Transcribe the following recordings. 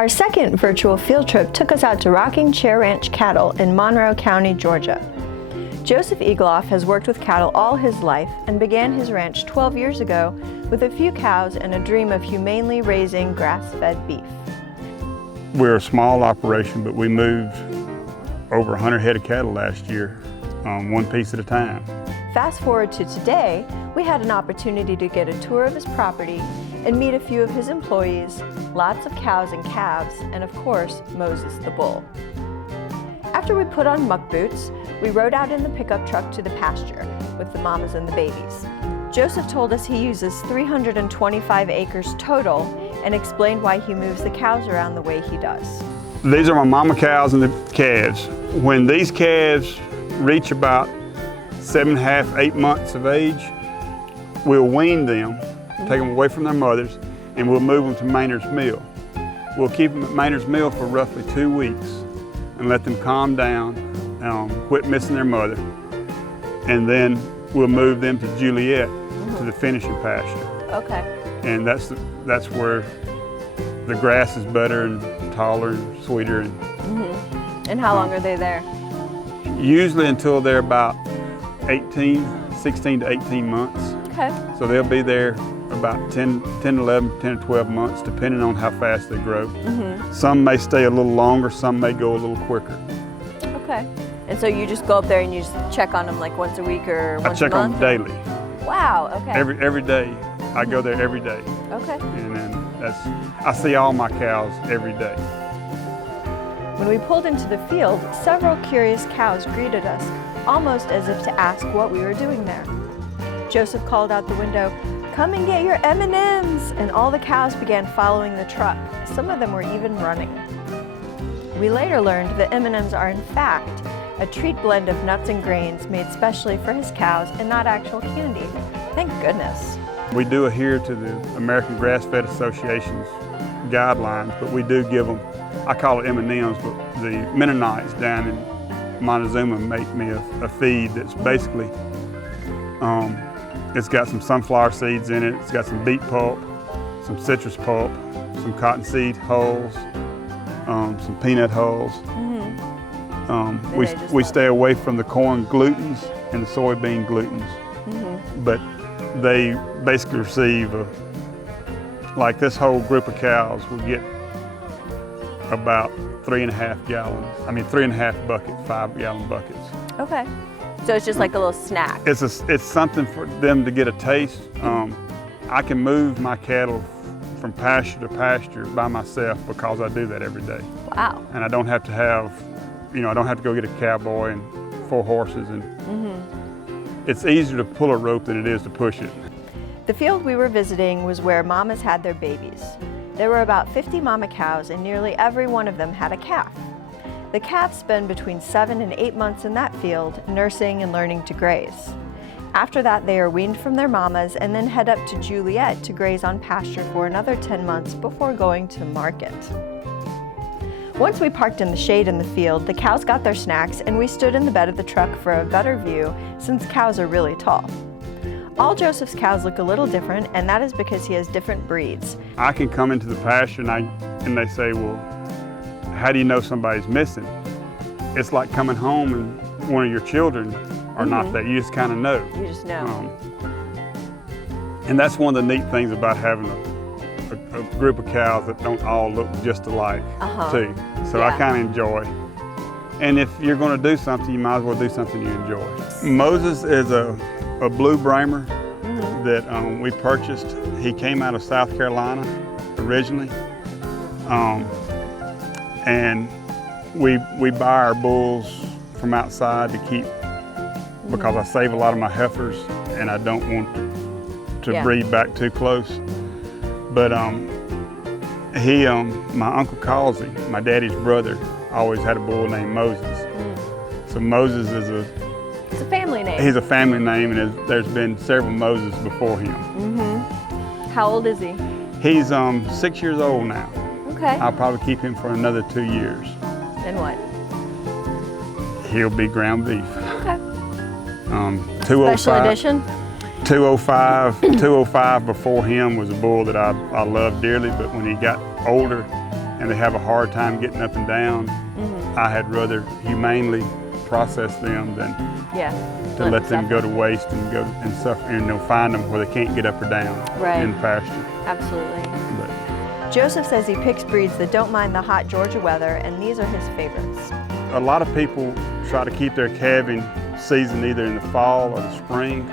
Our second virtual field trip took us out to Rocking Chair Ranch Cattle in Monroe County, Georgia. Joseph Egloff has worked with cattle all his life and began his ranch 12 years ago with a few cows and a dream of humanely raising grass-fed beef. We're a small operation, but we moved over 100 head of cattle last year, one piece at a time. Fast forward to today, we had an opportunity to get a tour of his property and meet a few of his employees, lots of cows and calves, and of course, Moses the bull. After we put on muck boots, we rode out in the pickup truck to the pasture with the mamas and the babies. Joseph told us he uses 325 acres total and explained why he moves the cows around the way he does. These are my mama cows and the calves. When these calves reach about 7.5, 8 months of age, we'll wean them, take them away from their mothers, and we'll move them to Maynard's Mill. We'll keep them at Maynard's Mill for roughly 2 weeks and let them calm down, quit missing their mother, and then we'll move them to Juliet, to the finishing pasture. Okay. And that's where the grass is better and taller and sweeter. And how long are they there? Usually until they're about 16 to 18 months. Okay. So they'll be there about 10 to 12 months, depending on how fast they grow. Some may stay a little longer, some may go a little quicker. Okay. And so you just go up there and you just check on them like once a week or once a month? I check on them daily. Wow, okay. Every day. I go there every day. Okay. And then I see all my cows every day. When we pulled into the field, several curious cows greeted us, almost as if to ask what we were doing there. Joseph called out the window, "Come and get your M&Ms!" And all the cows began following the truck. Some of them were even running. We later learned that M&Ms are in fact a treat blend of nuts and grains made specially for his cows and not actual candy. Thank goodness. We do adhere to the American Grass-Fed Association's guidelines, but we do give them, I call it M&Ms, but the Mennonites down in Montezuma make me a feed that's basically, it's got some sunflower seeds in it, it's got some beet pulp, some citrus pulp, some cottonseed hulls, some peanut hulls. We stay away from the corn glutens and the soybean glutens, but they basically receive, like this whole group of cows will get about 3.5 buckets, 5-gallon buckets. Okay. So it's just like a little snack. It's something for them to get a taste. I can move my cattle from pasture to pasture by myself because I do that every day. Wow. And I don't have to have, I don't have to go get a cowboy and 4 horses. And it's easier to pull a rope than it is to push it. The field we were visiting was where mamas had their babies. There were about 50 mama cows and nearly every one of them had a calf. The calves spend between 7 and 8 months in that field, nursing and learning to graze. After that, they are weaned from their mamas and then head up to Juliet to graze on pasture for another 10 months before going to market. Once we parked in the shade in the field, the cows got their snacks and we stood in the bed of the truck for a better view since cows are really tall. All Joseph's cows look a little different, and that is because he has different breeds. I can come into the pasture and they say, well, how do you know somebody's missing? It's like coming home and one of your children are not there. You just kind of know. You just know. And that's one of the neat things about having a group of cows that don't all look just alike, too. So I kind of enjoy. And if you're going to do something, you might as well do something you enjoy. Moses is a blue Bramer that we purchased. He came out of South Carolina originally. And we buy our bulls from outside to keep, because I save a lot of my heifers and I don't want to breed back too close. But my Uncle Causey, my daddy's brother, always had a bull named Moses. So Moses is it's a family name. He's a family name, and there's been several Moses before him. How old is he? He's 6 years old now. Okay. I'll probably keep him for another 2 years. Then what? He'll be ground beef. Okay. 205. Special edition? 205 before him was a bull that I loved dearly, but when he got older, and they have a hard time getting up and down, I had rather humanely process them than to let them go to waste and go and suffer, and find them where they can't get up or down in pasture. Absolutely. But Joseph says he picks breeds that don't mind the hot Georgia weather, and these are his favorites. a lot of people try to keep their calving season either in the fall or the spring.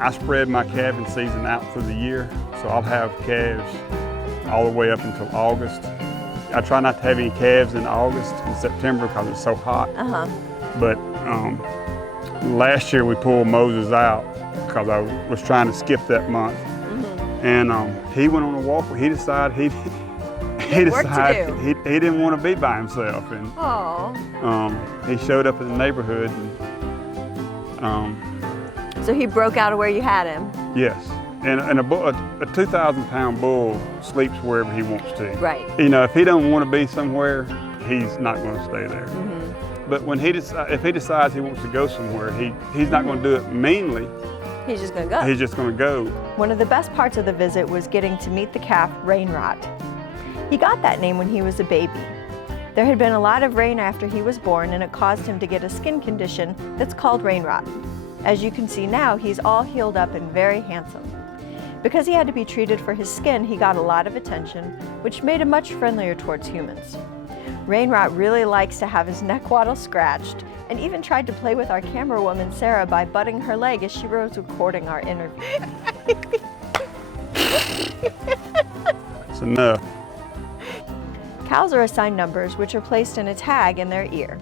I spread my calving season out through the year, so I'll have calves all the way up until August. I try not to have any calves in August and September because it's so hot. But last year we pulled Moses out because I was trying to skip that month. And he went on a walk. He decided he didn't want to be by himself, and he showed up in the neighborhood. And, so he broke out of where you had him. Yes, and a 2,000-pound bull sleeps wherever he wants to. Right. You know, if he don't want to be somewhere, he's not going to stay there. But when if he decides he wants to go somewhere, he's not going to do it meanly. He's just going to go. He's just going to go. One of the best parts of the visit was getting to meet the calf, Rainrot. He got that name when he was a baby. There had been a lot of rain after he was born, and it caused him to get a skin condition that's called rainrot. As you can see now, he's all healed up and very handsome. Because he had to be treated for his skin, he got a lot of attention, which made him much friendlier towards humans. Rainrot really likes to have his neck wattle scratched, and even tried to play with our camera woman Sarah by butting her leg as she was recording our interview. It's enough. Cows are assigned numbers which are placed in a tag in their ear.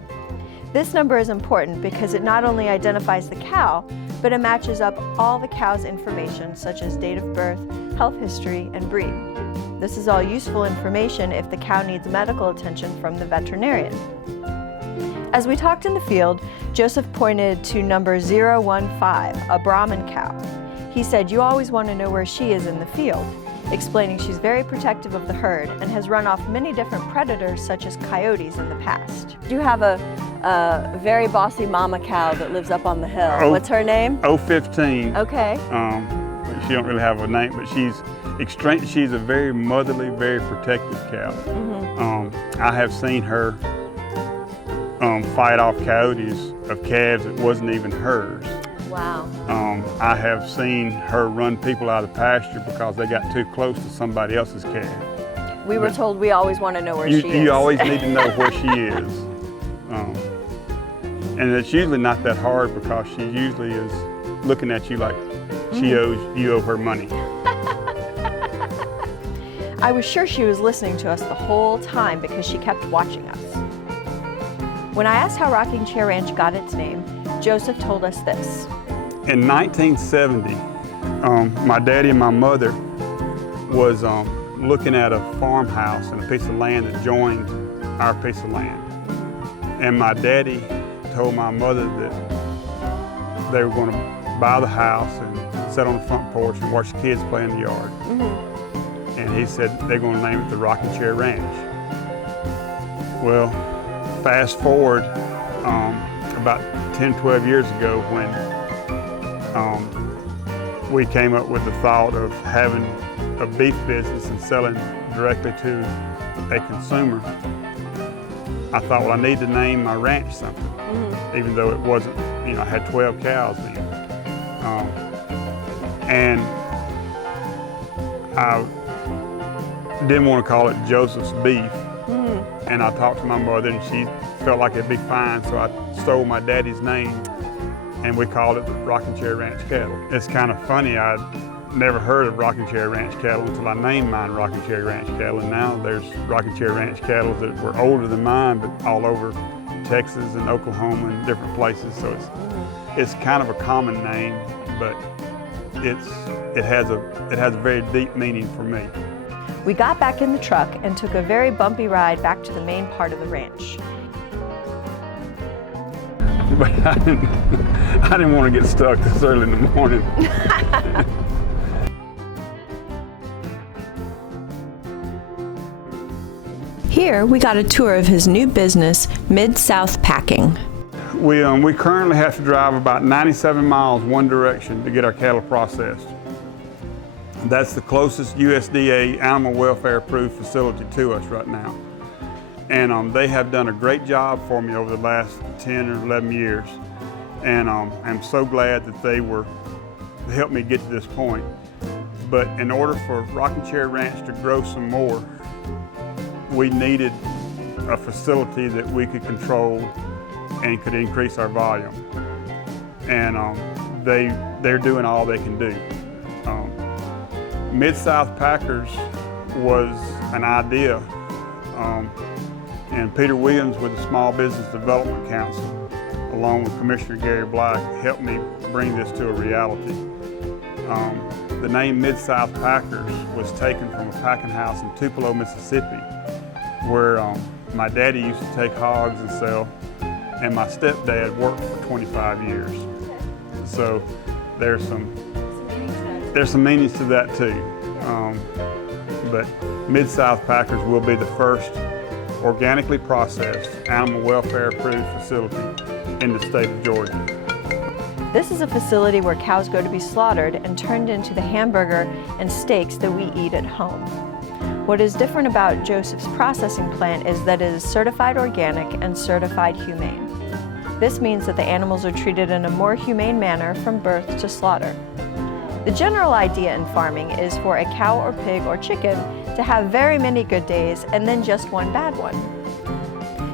This number is important because it not only identifies the cow, but it matches up all the cow's information such as date of birth, health history, and breed. This is all useful information if the cow needs medical attention from the veterinarian. As we talked in the field, Joseph pointed to number 015, a Brahman cow. He said, "You always want to know where she is in the field," explaining she's very protective of the herd and has run off many different predators such as coyotes in the past. You have a very bossy mama cow that lives up on the hill. What's her name? 015. Okay. She don't really have a name, but she's extreme. She's a very motherly, very protective cow. I have seen her fight off coyotes of calves that wasn't even hers. Wow. I have seen her run people out of pasture because they got too close to somebody else's calf. We were told we always want to know where she is. You always need to know where she is. And it's usually not that hard because she usually is looking at you like you owe her money. I was sure she was listening to us the whole time because she kept watching us. When I asked how Rocking Chair Ranch got its name, Joseph told us this. In 1970, my daddy and my mother was looking at a farmhouse and a piece of land that joined our piece of land. And my daddy told my mother that they were going to buy the house and sit on the front porch and watch the kids play in the yard. And he said they're going to name it the Rocking Chair Ranch. Well, fast forward about 10, 12 years ago when we came up with the thought of having a beef business and selling directly to a consumer. I thought, well, I need to name my ranch something, even though it wasn't, I had 12 cows then. And I didn't want to call it Joseph's Beef. And I talked to my mother and she felt like it'd be fine, so I stole my daddy's name and we called it the Rocking Chair Ranch Cattle. It's kind of funny, I'd never heard of Rocking Chair Ranch Cattle until I named mine Rocking Chair Ranch Cattle, and now there's Rocking Chair Ranch Cattle that were older than mine, but all over Texas and Oklahoma and different places, so it's kind of a common name, but it has a very deep meaning for me. We got back in the truck and took a very bumpy ride back to the main part of the ranch. But I didn't want to get stuck this early in the morning. Here we got a tour of his new business, Mid-South Packing. We currently have to drive about 97 miles one direction to get our cattle processed. That's the closest USDA animal welfare approved facility to us right now. And they have done a great job for me over the last 10 or 11 years. And I'm so glad that they helped me get to this point. But in order for Rocking Chair Ranch to grow some more, we needed a facility that we could control and could increase our volume. And they're doing all they can do. Mid-South Packers was an idea, and Peter Williams with the Small Business Development Council, along with Commissioner Gary Black, helped me bring this to a reality. The name Mid-South Packers was taken from a packing house in Tupelo, Mississippi, where my daddy used to take hogs and sell, and my stepdad worked for 25 years. So there's some meanings to that too. But Mid-South Packers will be the first organically processed, animal welfare-approved facility in the state of Georgia. This is a facility where cows go to be slaughtered and turned into the hamburger and steaks that we eat at home. What is different about Joseph's processing plant is that it is certified organic and certified humane. This means that the animals are treated in a more humane manner from birth to slaughter. The general idea in farming is for a cow or pig or chicken to have very many good days and then just one bad one.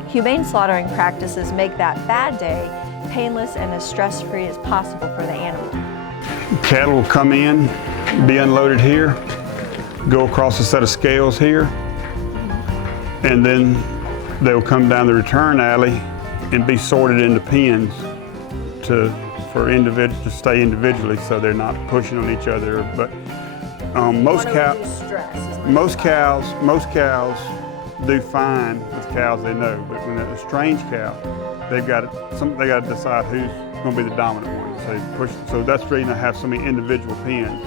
Humane slaughtering practices make that bad day painless and as stress-free as possible for the animal. Cattle will come in, be unloaded here, go across a set of scales here, and then they'll come down the return alley and be sorted into pens to stay individually, so they're not pushing on each other. But most cows do fine with cows they know, but when it's a strange cow, they got to decide who's going to be the dominant one. So they push. So that's the reason I have so many individual pens,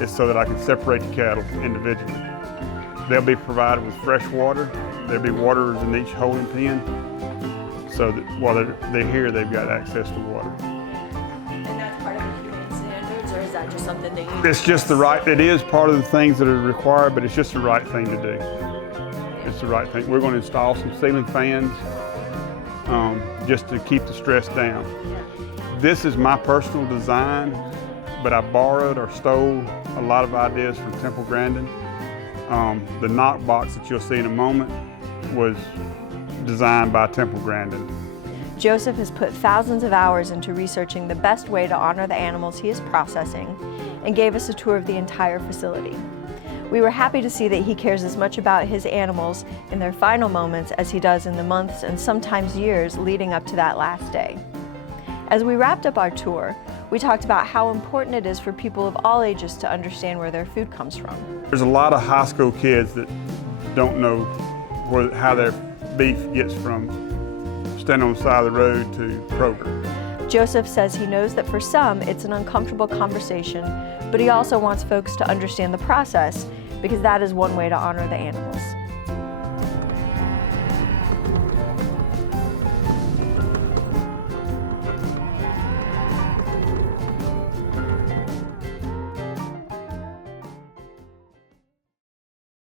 is so that I can separate the cattle individually. They'll be provided with fresh water. There'll be waterers in each holding pen, so that while they're here, they've got access to water. Just something that you It's just it is part of the things that are required, but it's just the right thing to do. It's the right thing. We're going to install some ceiling fans just to keep the stress down. This is my personal design, but I borrowed or stole a lot of ideas from Temple Grandin. The knock box that you'll see in a moment was designed by Temple Grandin. Joseph has put thousands of hours into researching the best way to honor the animals he is processing and gave us a tour of the entire facility. We were happy to see that he cares as much about his animals in their final moments as he does in the months and sometimes years leading up to that last day. As we wrapped up our tour, we talked about how important it is for people of all ages to understand where their food comes from. There's a lot of high school kids that don't know how their beef gets from standing on the side of the road to Kroger. Joseph says he knows that for some it's an uncomfortable conversation, but he also wants folks to understand the process because that is one way to honor the animals.